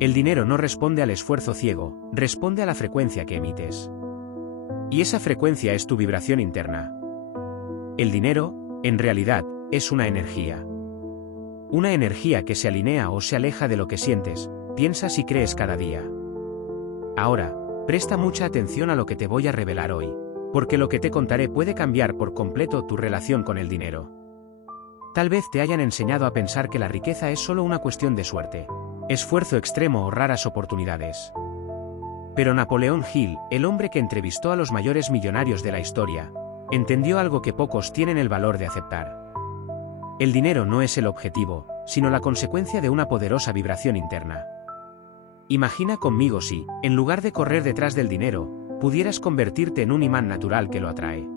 El dinero no responde al esfuerzo ciego, responde a la frecuencia que emites. Y esa frecuencia es tu vibración interna. El dinero, en realidad, es una energía. Una energía que se alinea o se aleja de lo que sientes, piensas y crees cada día. Ahora, presta mucha atención a lo que te voy a revelar hoy, porque lo que te contaré puede cambiar por completo tu relación con el dinero. Tal vez te hayan enseñado a pensar que la riqueza es solo una cuestión de suerte, esfuerzo extremo o raras oportunidades. Pero Napoleón Hill, el hombre que entrevistó a los mayores millonarios de la historia, entendió algo que pocos tienen el valor de aceptar. El dinero no es el objetivo, sino la consecuencia de una poderosa vibración interna. Imagina conmigo si, en lugar de correr detrás del dinero, pudieras convertirte en un imán natural que lo atrae.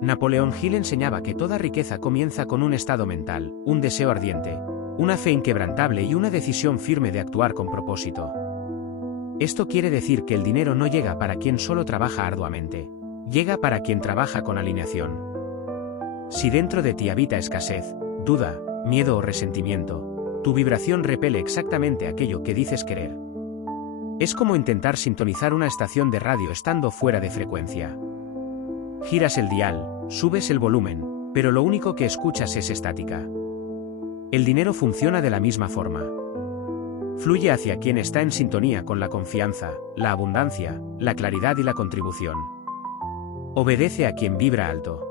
Napoleón Hill enseñaba que toda riqueza comienza con un estado mental, un deseo ardiente, una fe inquebrantable y una decisión firme de actuar con propósito. Esto quiere decir que el dinero no llega para quien solo trabaja arduamente, llega para quien trabaja con alineación. Si dentro de ti habita escasez, duda, miedo o resentimiento, tu vibración repele exactamente aquello que dices querer. Es como intentar sintonizar una estación de radio estando fuera de frecuencia. Giras el dial, subes el volumen, pero lo único que escuchas es estática. El dinero funciona de la misma forma. Fluye hacia quien está en sintonía con la confianza, la abundancia, la claridad y la contribución. Obedece a quien vibra alto.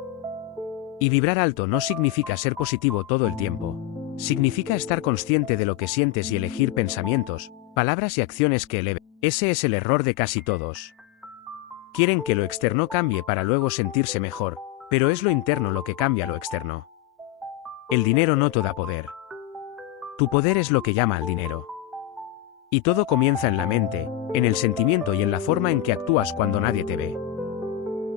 Y vibrar alto no significa ser positivo todo el tiempo. Significa estar consciente de lo que sientes y elegir pensamientos, palabras y acciones que eleven. Ese es el error de casi todos. Quieren que lo externo cambie para luego sentirse mejor, pero es lo interno lo que cambia lo externo. El dinero no te da poder. Tu poder es lo que llama al dinero. Y todo comienza en la mente, en el sentimiento y en la forma en que actúas cuando nadie te ve.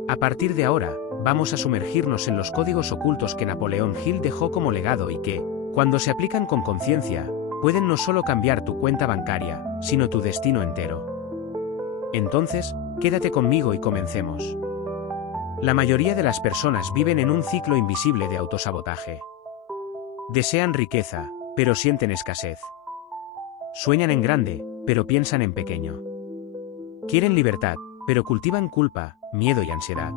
A partir de ahora, vamos a sumergirnos en los códigos ocultos que Napoleón Hill dejó como legado y que, cuando se aplican con conciencia, pueden no solo cambiar tu cuenta bancaria, sino tu destino entero. Entonces, quédate conmigo y comencemos. La mayoría de las personas viven en un ciclo invisible de autosabotaje. Desean riqueza, pero sienten escasez. Sueñan en grande, pero piensan en pequeño. Quieren libertad, pero cultivan culpa, miedo y ansiedad.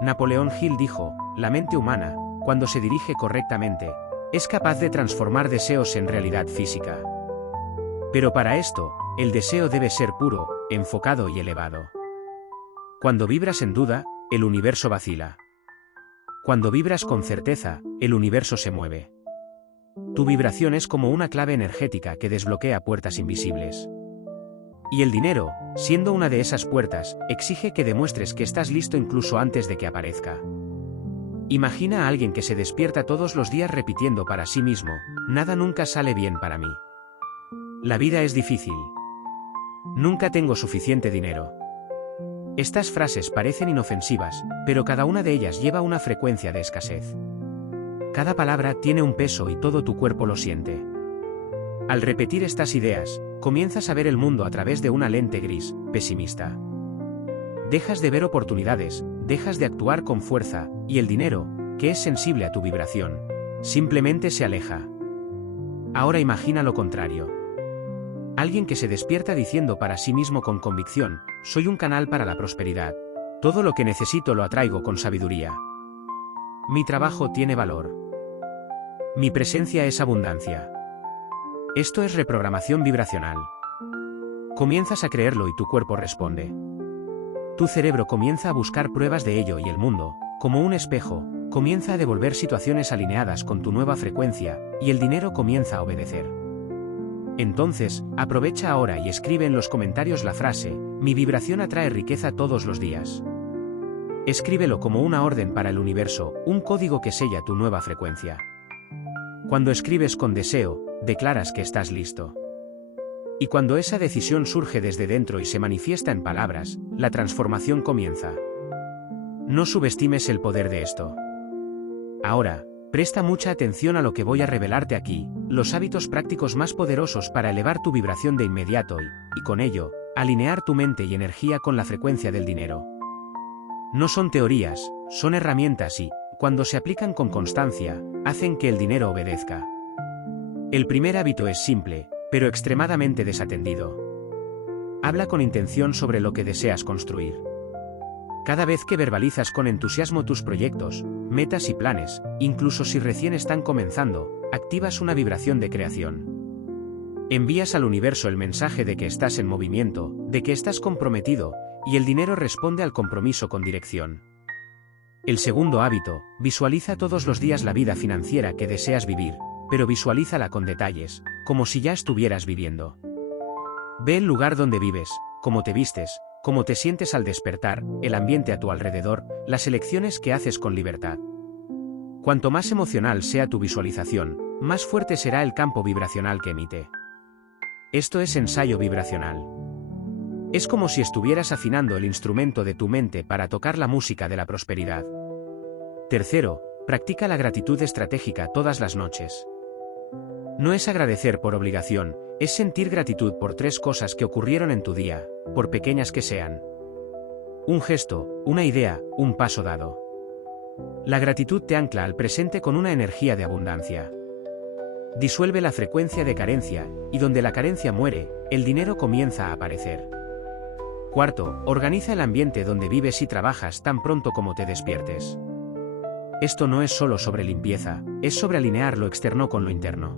Napoleón Hill dijo, la mente humana, cuando se dirige correctamente, es capaz de transformar deseos en realidad física. Pero para esto, el deseo debe ser puro, enfocado y elevado. Cuando vibras en duda, el universo vacila. Cuando vibras con certeza, el universo se mueve. Tu vibración es como una clave energética que desbloquea puertas invisibles. Y el dinero, siendo una de esas puertas, exige que demuestres que estás listo incluso antes de que aparezca. Imagina a alguien que se despierta todos los días repitiendo para sí mismo, nada nunca sale bien para mí. La vida es difícil. Nunca tengo suficiente dinero. Estas frases parecen inofensivas, pero cada una de ellas lleva una frecuencia de escasez. Cada palabra tiene un peso y todo tu cuerpo lo siente. Al repetir estas ideas, comienzas a ver el mundo a través de una lente gris, pesimista. Dejas de ver oportunidades, dejas de actuar con fuerza, y el dinero, que es sensible a tu vibración, simplemente se aleja. Ahora imagina lo contrario. Alguien que se despierta diciendo para sí mismo con convicción, soy un canal para la prosperidad. Todo lo que necesito lo atraigo con sabiduría. Mi trabajo tiene valor. Mi presencia es abundancia. Esto es reprogramación vibracional. Comienzas a creerlo y tu cuerpo responde. Tu cerebro comienza a buscar pruebas de ello y el mundo, como un espejo, comienza a devolver situaciones alineadas con tu nueva frecuencia, y el dinero comienza a obedecer. Entonces, aprovecha ahora y escribe en los comentarios la frase, mi vibración atrae riqueza todos los días. Escríbelo como una orden para el universo, un código que sella tu nueva frecuencia. Cuando escribes con deseo, declaras que estás listo. Y cuando esa decisión surge desde dentro y se manifiesta en palabras, la transformación comienza. No subestimes el poder de esto. Ahora, presta mucha atención a lo que voy a revelarte aquí, los hábitos prácticos más poderosos para elevar tu vibración de inmediato y con ello, alinear tu mente y energía con la frecuencia del dinero. No son teorías, son herramientas y, cuando se aplican con constancia, hacen que el dinero obedezca. El primer hábito es simple, pero extremadamente desatendido. Habla con intención sobre lo que deseas construir. Cada vez que verbalizas con entusiasmo tus proyectos, metas y planes, incluso si recién están comenzando, activas una vibración de creación. Envías al universo el mensaje de que estás en movimiento, de que estás comprometido, y el dinero responde al compromiso con dirección. El segundo hábito, visualiza todos los días la vida financiera que deseas vivir, pero visualízala con detalles, como si ya estuvieras viviendo. Ve el lugar donde vives, cómo te vistes, cómo te sientes al despertar, el ambiente a tu alrededor, las elecciones que haces con libertad. Cuanto más emocional sea tu visualización, más fuerte será el campo vibracional que emite. Esto es ensayo vibracional. Es como si estuvieras afinando el instrumento de tu mente para tocar la música de la prosperidad. Tercero, practica la gratitud estratégica todas las noches. No es agradecer por obligación, es sentir gratitud por 3 cosas que ocurrieron en tu día, por pequeñas que sean. Un gesto, una idea, un paso dado. La gratitud te ancla al presente con una energía de abundancia. Disuelve la frecuencia de carencia, y donde la carencia muere, el dinero comienza a aparecer. Cuarto, organiza el ambiente donde vives y trabajas tan pronto como te despiertes. Esto no es solo sobre limpieza, es sobre alinear lo externo con lo interno.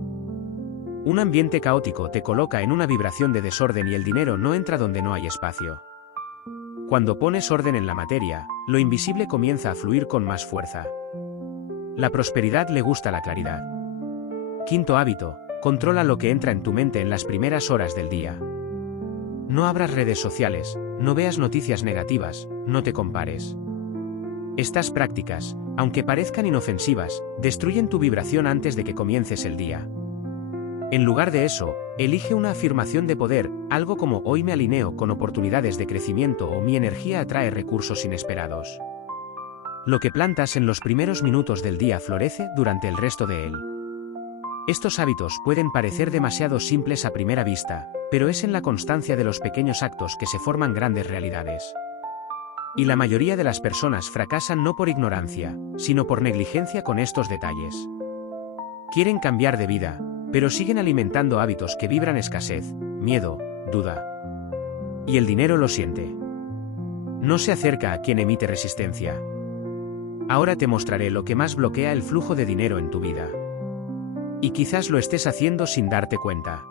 Un ambiente caótico te coloca en una vibración de desorden y el dinero no entra donde no hay espacio. Cuando pones orden en la materia, lo invisible comienza a fluir con más fuerza. La prosperidad le gusta la claridad. Quinto hábito, controla lo que entra en tu mente en las primeras horas del día. No abras redes sociales, no veas noticias negativas, no te compares. Estas prácticas, aunque parezcan inofensivas, destruyen tu vibración antes de que comiences el día. En lugar de eso, elige una afirmación de poder, algo como hoy me alineo con oportunidades de crecimiento o mi energía atrae recursos inesperados. Lo que plantas en los primeros minutos del día florece durante el resto de él. Estos hábitos pueden parecer demasiado simples a primera vista, pero es en la constancia de los pequeños actos que se forman grandes realidades. Y la mayoría de las personas fracasan no por ignorancia, sino por negligencia con estos detalles. Quieren cambiar de vida, pero siguen alimentando hábitos que vibran escasez, miedo, duda. Y el dinero lo siente. No se acerca a quien emite resistencia. Ahora te mostraré lo que más bloquea el flujo de dinero en tu vida. Y quizás lo estés haciendo sin darte cuenta.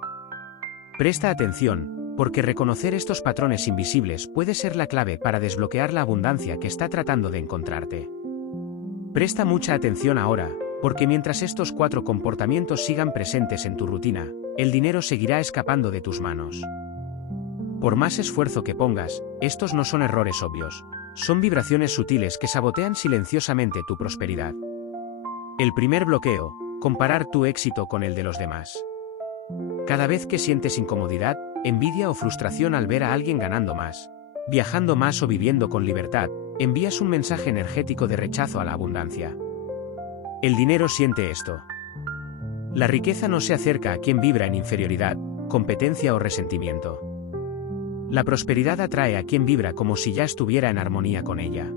Presta atención, porque reconocer estos patrones invisibles puede ser la clave para desbloquear la abundancia que está tratando de encontrarte. Presta mucha atención ahora, porque mientras estos 4 comportamientos sigan presentes en tu rutina, el dinero seguirá escapando de tus manos. Por más esfuerzo que pongas, estos no son errores obvios, son vibraciones sutiles que sabotean silenciosamente tu prosperidad. El primer bloqueo, comparar tu éxito con el de los demás. Cada vez que sientes incomodidad, envidia o frustración al ver a alguien ganando más, viajando más o viviendo con libertad, envías un mensaje energético de rechazo a la abundancia. El dinero siente esto. La riqueza no se acerca a quien vibra en inferioridad, competencia o resentimiento. La prosperidad atrae a quien vibra como si ya estuviera en armonía con ella.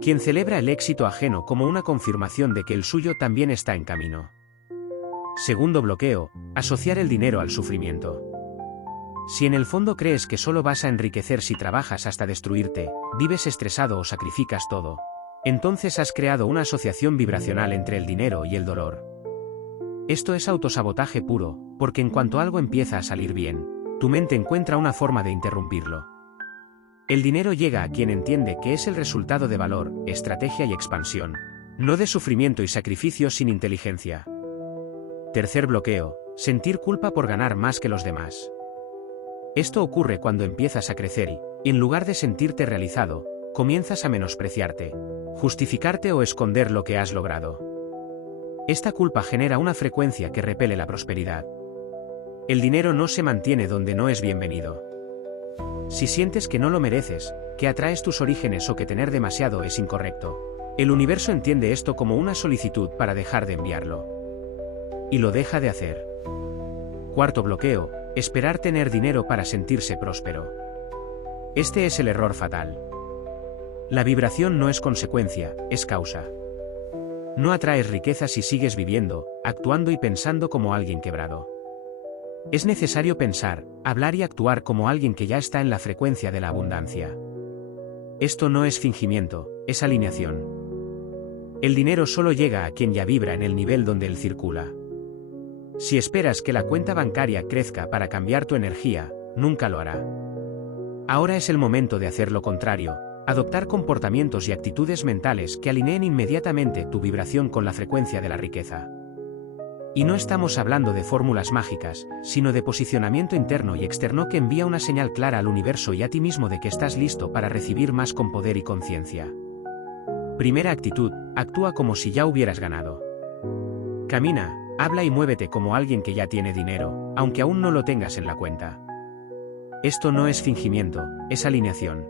Quien celebra el éxito ajeno como una confirmación de que el suyo también está en camino. Segundo bloqueo, asociar el dinero al sufrimiento. Si en el fondo crees que solo vas a enriquecer si trabajas hasta destruirte, vives estresado o sacrificas todo, entonces has creado una asociación vibracional entre el dinero y el dolor. Esto es autosabotaje puro, porque en cuanto algo empieza a salir bien, tu mente encuentra una forma de interrumpirlo. El dinero llega a quien entiende que es el resultado de valor, estrategia y expansión, no de sufrimiento y sacrificio sin inteligencia. Tercer bloqueo, sentir culpa por ganar más que los demás. Esto ocurre cuando empiezas a crecer y, en lugar de sentirte realizado, comienzas a menospreciarte, justificarte o esconder lo que has logrado. Esta culpa genera una frecuencia que repele la prosperidad. El dinero no se mantiene donde no es bienvenido. Si sientes que no lo mereces, que atraes tus orígenes o que tener demasiado es incorrecto, el universo entiende esto como una solicitud para dejar de enviarlo. Y lo deja de hacer. Cuarto bloqueo, esperar tener dinero para sentirse próspero. Este es el error fatal. La vibración no es consecuencia, es causa. No atraes riqueza si sigues viviendo, actuando y pensando como alguien quebrado. Es necesario pensar, hablar y actuar como alguien que ya está en la frecuencia de la abundancia. Esto no es fingimiento, es alineación. El dinero solo llega a quien ya vibra en el nivel donde él circula. Si esperas que la cuenta bancaria crezca para cambiar tu energía, nunca lo hará. Ahora es el momento de hacer lo contrario, adoptar comportamientos y actitudes mentales que alineen inmediatamente tu vibración con la frecuencia de la riqueza. Y no estamos hablando de fórmulas mágicas, sino de posicionamiento interno y externo que envía una señal clara al universo y a ti mismo de que estás listo para recibir más con poder y conciencia. Primera actitud, actúa como si ya hubieras ganado. Camina, habla y muévete como alguien que ya tiene dinero, aunque aún no lo tengas en la cuenta. Esto no es fingimiento, es alineación.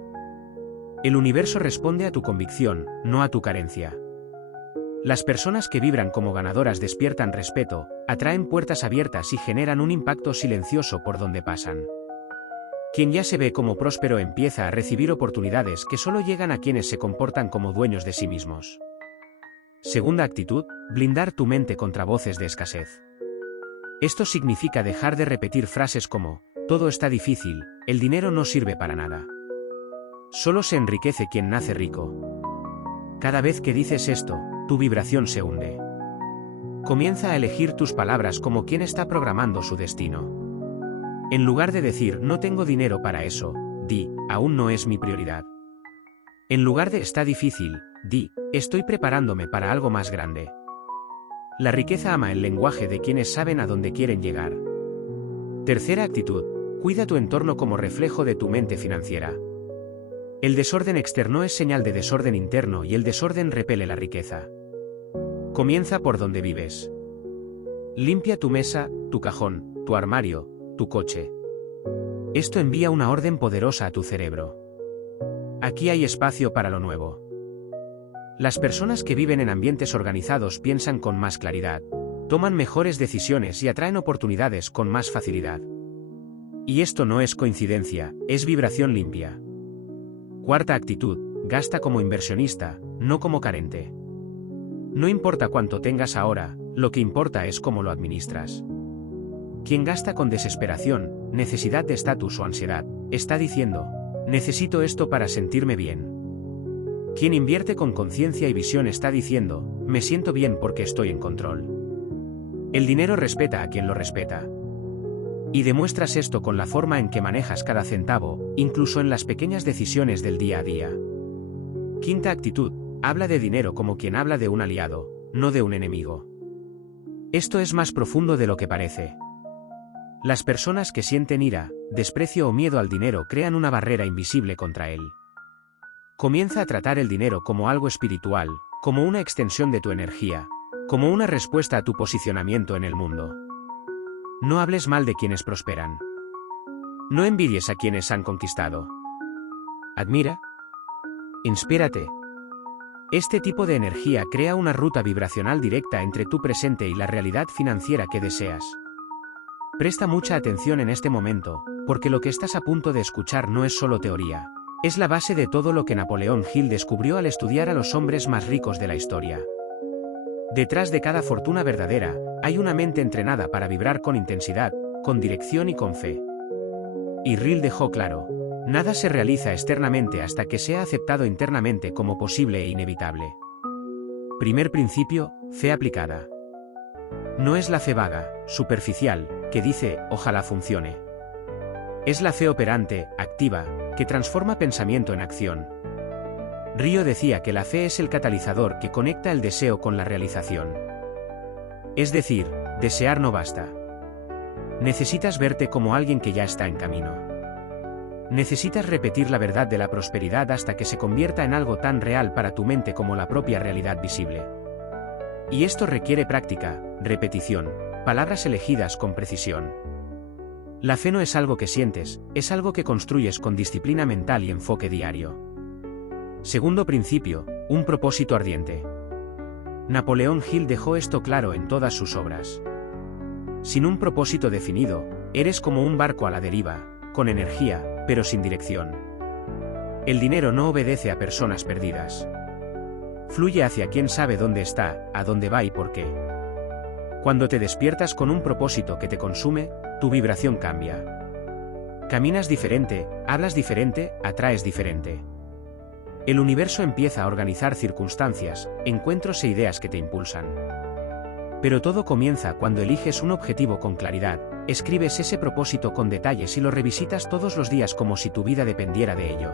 El universo responde a tu convicción, no a tu carencia. Las personas que vibran como ganadoras despiertan respeto, atraen puertas abiertas y generan un impacto silencioso por donde pasan. Quien ya se ve como próspero empieza a recibir oportunidades que solo llegan a quienes se comportan como dueños de sí mismos. Segunda actitud, blindar tu mente contra voces de escasez. Esto significa dejar de repetir frases como, todo está difícil, el dinero no sirve para nada. Solo se enriquece quien nace rico. Cada vez que dices esto, tu vibración se hunde. Comienza a elegir tus palabras como quien está programando su destino. En lugar de decir no tengo dinero para eso, di, aún no es mi prioridad. En lugar de está difícil, di, estoy preparándome para algo más grande. La riqueza ama el lenguaje de quienes saben a dónde quieren llegar. Tercera actitud, cuida tu entorno como reflejo de tu mente financiera. El desorden externo es señal de desorden interno y el desorden repele la riqueza. Comienza por donde vives. Limpia tu mesa, tu cajón, tu armario, tu coche. Esto envía una orden poderosa a tu cerebro. Aquí hay espacio para lo nuevo. Las personas que viven en ambientes organizados piensan con más claridad, toman mejores decisiones y atraen oportunidades con más facilidad. Y esto no es coincidencia, es vibración limpia. Cuarta actitud, gasta como inversionista, no como carente. No importa cuánto tengas ahora, lo que importa es cómo lo administras. Quien gasta con desesperación, necesidad de estatus o ansiedad, está diciendo, necesito esto para sentirme bien. Quien invierte con conciencia y visión está diciendo, me siento bien porque estoy en control. El dinero respeta a quien lo respeta. Y demuestras esto con la forma en que manejas cada centavo, incluso en las pequeñas decisiones del día a día. Quinta actitud, habla de dinero como quien habla de un aliado, no de un enemigo. Esto es más profundo de lo que parece. Las personas que sienten ira, desprecio o miedo al dinero crean una barrera invisible contra él. Comienza a tratar el dinero como algo espiritual, como una extensión de tu energía, como una respuesta a tu posicionamiento en el mundo. No hables mal de quienes prosperan. No envidies a quienes han conquistado. Admira. Inspírate. Este tipo de energía crea una ruta vibracional directa entre tu presente y la realidad financiera que deseas. Presta mucha atención en este momento, porque lo que estás a punto de escuchar no es solo teoría. Es la base de todo lo que Napoleón Hill descubrió al estudiar a los hombres más ricos de la historia. Detrás de cada fortuna verdadera, hay una mente entrenada para vibrar con intensidad, con dirección y con fe. Y Hill dejó claro, nada se realiza externamente hasta que sea aceptado internamente como posible e inevitable. Primer principio, fe aplicada. No es la fe vaga, superficial, que dice, ojalá funcione. Es la fe operante, activa, que transforma pensamiento en acción. Río decía que la fe es el catalizador que conecta el deseo con la realización. Es decir, desear no basta. Necesitas verte como alguien que ya está en camino. Necesitas repetir la verdad de la prosperidad hasta que se convierta en algo tan real para tu mente como la propia realidad visible. Y esto requiere práctica, repetición, palabras elegidas con precisión. La fe no es algo que sientes, es algo que construyes con disciplina mental y enfoque diario. Segundo principio, un propósito ardiente. Napoleón Hill dejó esto claro en todas sus obras. Sin un propósito definido, eres como un barco a la deriva, con energía, pero sin dirección. El dinero no obedece a personas perdidas. Fluye hacia quien sabe dónde está, a dónde va y por qué. Cuando te despiertas con un propósito que te consume, tu vibración cambia. Caminas diferente, hablas diferente, atraes diferente. El universo empieza a organizar circunstancias, encuentros e ideas que te impulsan. Pero todo comienza cuando eliges un objetivo con claridad, escribes ese propósito con detalles y lo revisitas todos los días como si tu vida dependiera de ello.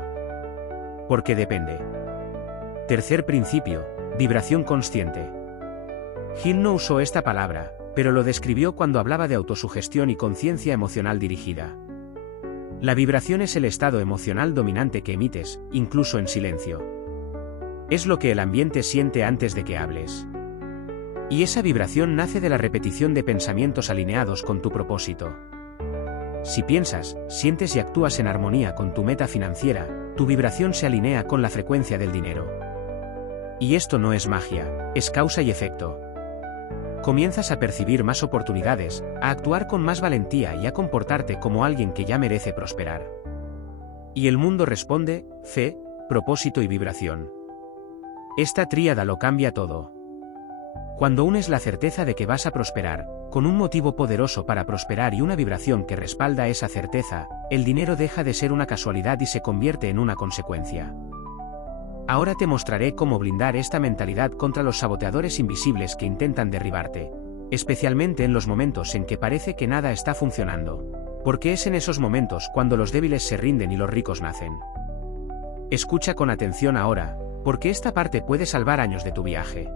Porque depende. Tercer principio, vibración consciente. Hill no usó esta palabra, pero lo describió cuando hablaba de autosugestión y conciencia emocional dirigida. La vibración es el estado emocional dominante que emites, incluso en silencio. Es lo que el ambiente siente antes de que hables. Y esa vibración nace de la repetición de pensamientos alineados con tu propósito. Si piensas, sientes y actúas en armonía con tu meta financiera, tu vibración se alinea con la frecuencia del dinero. Y esto no es magia, es causa y efecto. Comienzas a percibir más oportunidades, a actuar con más valentía y a comportarte como alguien que ya merece prosperar. Y el mundo responde: fe, propósito y vibración. Esta tríada lo cambia todo. Cuando unes la certeza de que vas a prosperar, con un motivo poderoso para prosperar y una vibración que respalda esa certeza, el dinero deja de ser una casualidad y se convierte en una consecuencia. Ahora te mostraré cómo blindar esta mentalidad contra los saboteadores invisibles que intentan derribarte, especialmente en los momentos en que parece que nada está funcionando, porque es en esos momentos cuando los débiles se rinden y los ricos nacen. Escucha con atención ahora, porque esta parte puede salvar años de tu viaje.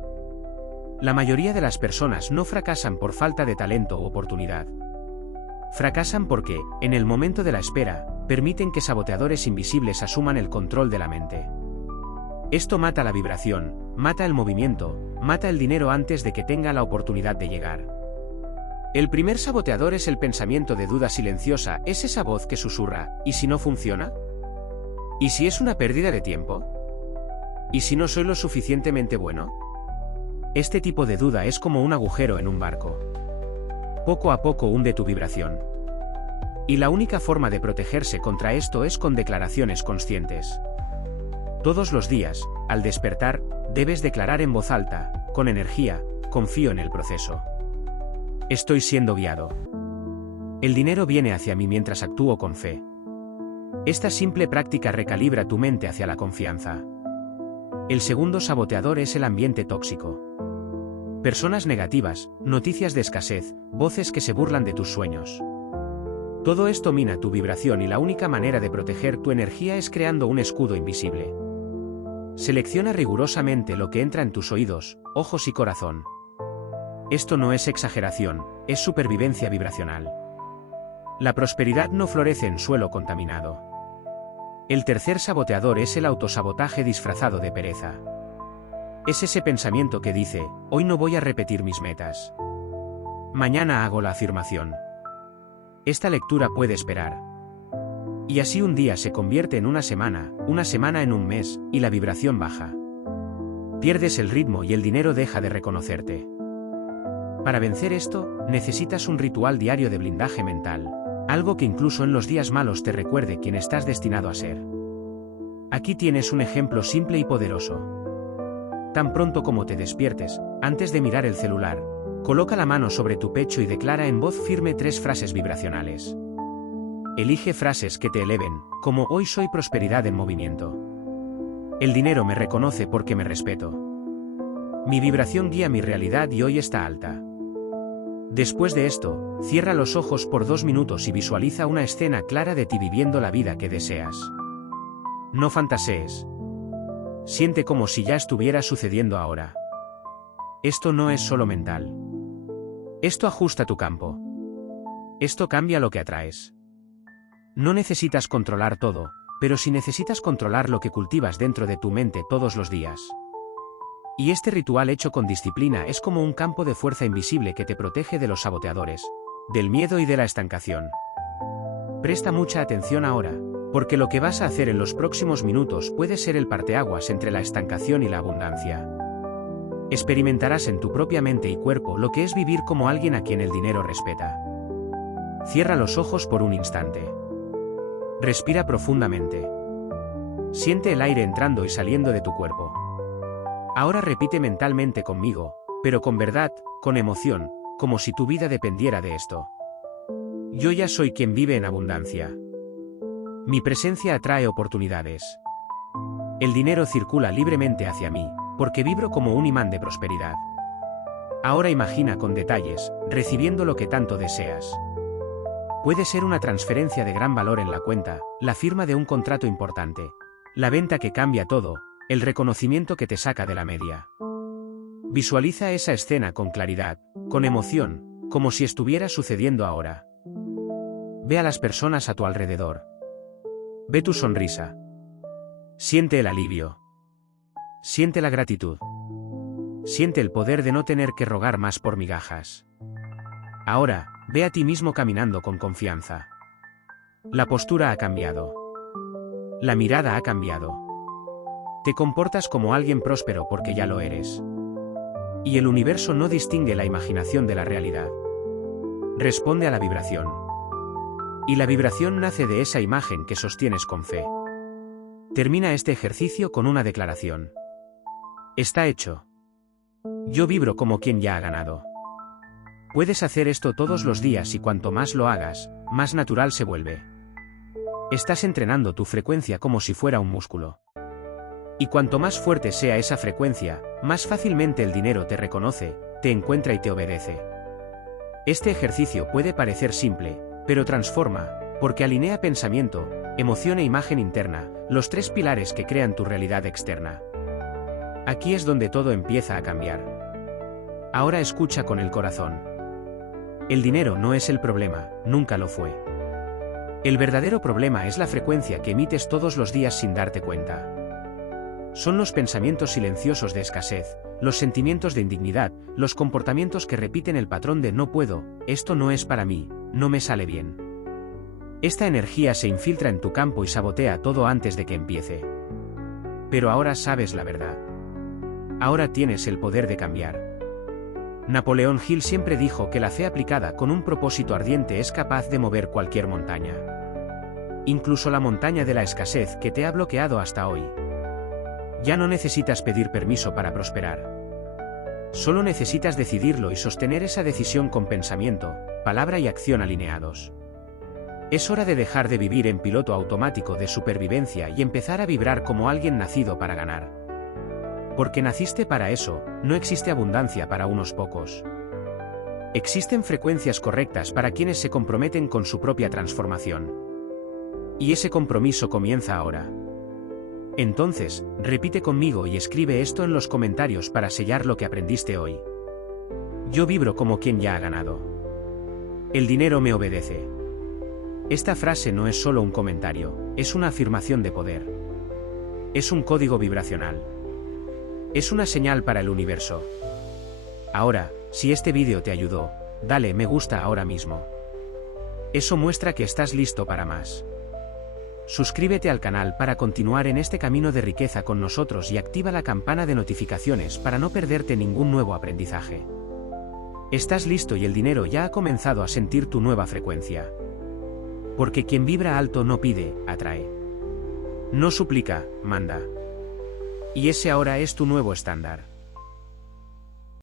La mayoría de las personas no fracasan por falta de talento o oportunidad. Fracasan porque, en el momento de la espera, permiten que saboteadores invisibles asuman el control de la mente. Esto mata la vibración, mata el movimiento, mata el dinero antes de que tenga la oportunidad de llegar. El primer saboteador es el pensamiento de duda silenciosa, es esa voz que susurra: ¿y si no funciona? ¿Y si es una pérdida de tiempo? ¿Y si no soy lo suficientemente bueno? Este tipo de duda es como un agujero en un barco. Poco a poco hunde tu vibración. Y la única forma de protegerse contra esto es con declaraciones conscientes. Todos los días, al despertar, debes declarar en voz alta, con energía: confío en el proceso. Estoy siendo guiado. El dinero viene hacia mí mientras actúo con fe. Esta simple práctica recalibra tu mente hacia la confianza. El segundo saboteador es el ambiente tóxico. Personas negativas, noticias de escasez, voces que se burlan de tus sueños. Todo esto mina tu vibración y la única manera de proteger tu energía es creando un escudo invisible. Selecciona rigurosamente lo que entra en tus oídos, ojos y corazón. Esto no es exageración, es supervivencia vibracional. La prosperidad no florece en suelo contaminado. El tercer saboteador es el autosabotaje disfrazado de pereza. Es ese pensamiento que dice: hoy no voy a repetir mis metas. Mañana hago la afirmación. Esta lectura puede esperar. Y así un día se convierte en una semana en un mes, y la vibración baja. Pierdes el ritmo y el dinero deja de reconocerte. Para vencer esto, necesitas un ritual diario de blindaje mental, algo que incluso en los días malos te recuerde quién estás destinado a ser. Aquí tienes un ejemplo simple y poderoso. Tan pronto como te despiertes, antes de mirar el celular, coloca la mano sobre tu pecho y declara en voz firme 3 frases vibracionales. Elige frases que te eleven, como: hoy soy prosperidad en movimiento. El dinero me reconoce porque me respeto. Mi vibración guía mi realidad y hoy está alta. Después de esto, cierra los ojos por 2 minutos y visualiza una escena clara de ti viviendo la vida que deseas. No fantasees. Siente como si ya estuviera sucediendo ahora. Esto no es solo mental. Esto ajusta tu campo. Esto cambia lo que atraes. No necesitas controlar todo, pero sí necesitas controlar lo que cultivas dentro de tu mente todos los días. Y este ritual hecho con disciplina es como un campo de fuerza invisible que te protege de los saboteadores, del miedo y de la estancación. Presta mucha atención ahora, porque lo que vas a hacer en los próximos minutos puede ser el parteaguas entre la estancación y la abundancia. Experimentarás en tu propia mente y cuerpo lo que es vivir como alguien a quien el dinero respeta. Cierra los ojos por un instante. Respira profundamente. Siente el aire entrando y saliendo de tu cuerpo. Ahora repite mentalmente conmigo, pero con verdad, con emoción: como si tu vida dependiera de esto. Yo ya soy quien vive en abundancia. Mi presencia atrae oportunidades. El dinero circula libremente hacia mí, porque vibro como un imán de prosperidad. Ahora imagina con detalles, recibiendo lo que tanto deseas. Puede ser una transferencia de gran valor en la cuenta, la firma de un contrato importante, la venta que cambia todo, el reconocimiento que te saca de la media. Visualiza esa escena con claridad, con emoción, como si estuviera sucediendo ahora. Ve a las personas a tu alrededor. Ve tu sonrisa. Siente el alivio. Siente la gratitud. Siente el poder de no tener que rogar más por migajas. Ahora, ve a ti mismo caminando con confianza. La postura ha cambiado. La mirada ha cambiado. Te comportas como alguien próspero porque ya lo eres. Y el universo no distingue la imaginación de la realidad. Responde a la vibración. Y la vibración nace de esa imagen que sostienes con fe. Termina este ejercicio con una declaración. Está hecho. Yo vibro como quien ya ha ganado. Puedes hacer esto todos los días y cuanto más lo hagas, más natural se vuelve. Estás entrenando tu frecuencia como si fuera un músculo. Y cuanto más fuerte sea esa frecuencia, más fácilmente el dinero te reconoce, te encuentra y te obedece. Este ejercicio puede parecer simple, pero transforma, porque alinea pensamiento, emoción e imagen interna, los tres pilares que crean tu realidad externa. Aquí es donde todo empieza a cambiar. Ahora escucha con el corazón. El dinero no es el problema, nunca lo fue. El verdadero problema es la frecuencia que emites todos los días sin darte cuenta. Son los pensamientos silenciosos de escasez, los sentimientos de indignidad, los comportamientos que repiten el patrón de no puedo, esto no es para mí, no me sale bien. Esta energía se infiltra en tu campo y sabotea todo antes de que empiece. Pero ahora sabes la verdad. Ahora tienes el poder de cambiar. Napoleón Hill siempre dijo que la fe aplicada con un propósito ardiente es capaz de mover cualquier montaña. Incluso la montaña de la escasez que te ha bloqueado hasta hoy. Ya no necesitas pedir permiso para prosperar. Solo necesitas decidirlo y sostener esa decisión con pensamiento, palabra y acción alineados. Es hora de dejar de vivir en piloto automático de supervivencia y empezar a vibrar como alguien nacido para ganar. Porque naciste para eso, no existe abundancia para unos pocos. Existen frecuencias correctas para quienes se comprometen con su propia transformación. Y ese compromiso comienza ahora. Entonces, repite conmigo y escribe esto en los comentarios para sellar lo que aprendiste hoy. Yo vibro como quien ya ha ganado. El dinero me obedece. Esta frase no es solo un comentario, es una afirmación de poder. Es un código vibracional. Es una señal para el universo. Ahora, si este vídeo te ayudó, dale me gusta ahora mismo. Eso muestra que estás listo para más. Suscríbete al canal para continuar en este camino de riqueza con nosotros y activa la campana de notificaciones para no perderte ningún nuevo aprendizaje. Estás listo y el dinero ya ha comenzado a sentir tu nueva frecuencia. Porque quien vibra alto no pide, atrae. No suplica, manda. Y ese ahora es tu nuevo estándar.